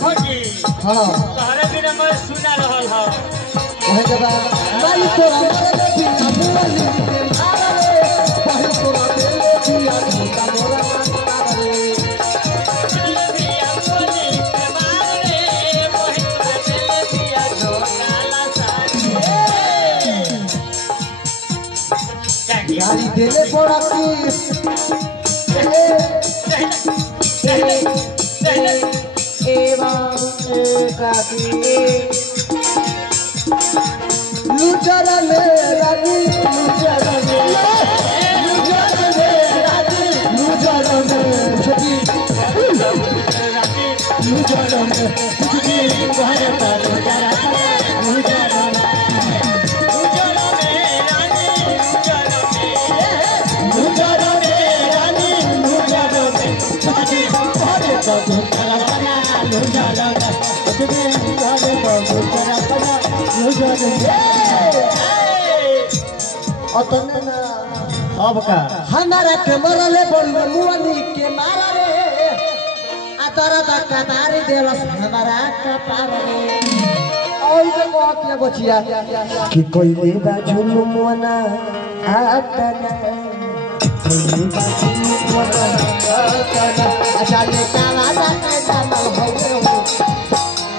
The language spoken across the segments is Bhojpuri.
फौजी हां तोहरे बिना मैं सुना रहल ह कहे जबा माई तोरा मरले बिना मुअली के मारे पहिल तोरा देले दिया मोटा मोरा मारे गाली देले बड़ा पीस लुचरा मेरा लुचरा अब का हमारा के मरले बोलबे मुअली के मारा रे आ तारा दा कतारी देलस हमारा का पार रे ओइ के बात ले बचिया कि कोई ले बाजुलु मुना आता ना कोई बाजुलु मुना आता ना अच्छा ले काला दा के दामल होवे हो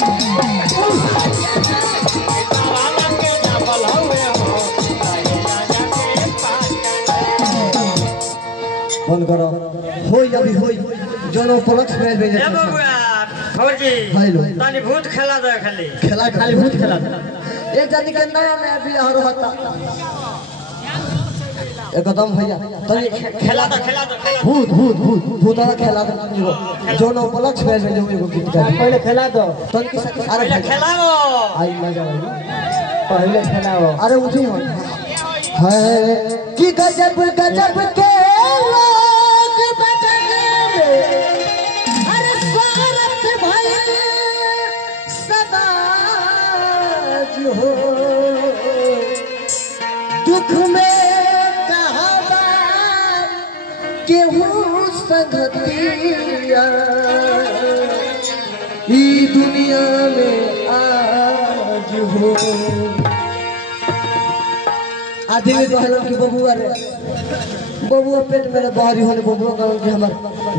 बंद करो होई अभी होई जोनो पलक्स में भेजे ए बबुआ फौजी हेलो तनी भूत खेला दे खाली खाली भूत खेला एक जाति के नया नया बियाह रहता एकदम भैया तनी खेला दे भूत भूत भूत भूत खेला दो जोनो पलक्स में भेजे एगो गीत गा पहले खेला दो तनी की अरे पहले खेलाओ आई मजा आई पहले खेलाओ अरे उठी हो है कि गजब गजब के हो दुख में कहावा केहू संगतिया ई दुनिया में आज हो आदमी कहलन कि बबुआ रे बबुआ पेट में बाहरी होले बबुआ कहलन कि हमर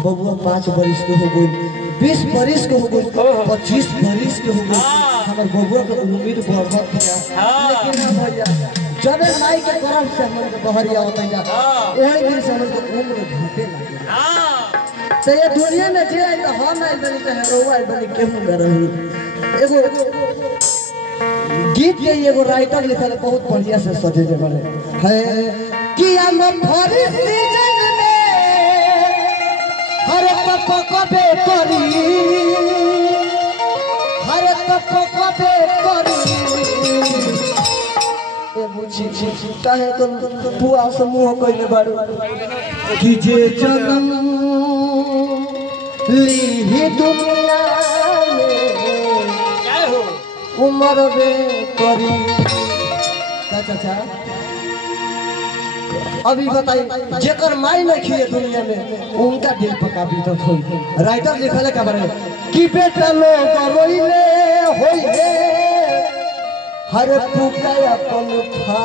बबुआ 5 बरिस के हो गइल 20 बरिस के हो गइल 25 बरिस के हो गइल हमर बबुआ के उम्मीद बढ़त है लेकिन ना भैया जब माई के करम से हमर बहरी आवत है एही दिन से हमर उम्र घटे लागे हां तो ये दुनिया में जे आई तो हम आई बनी चाहे रोवा आई बनी केहू कर रही एगो गीत के एगो राइटर लिखल बहुत बढ़िया से सजे जे बने है कि हम भरी सीजन में हर पप्पा कबे करी हर पप्पा कबे करी ए बुझी काहे तो बुआ समूह कइले बारू कि जे जन्म ली दुनिया में जय हो उमर बे करी चाचा अभी बताई जेकर माई न खिए दुनिया में उनका दिल पका बीतत होई राइटर लिखल है खबर है कि बेटा लोग रोइले होई है हर पुका अपन फा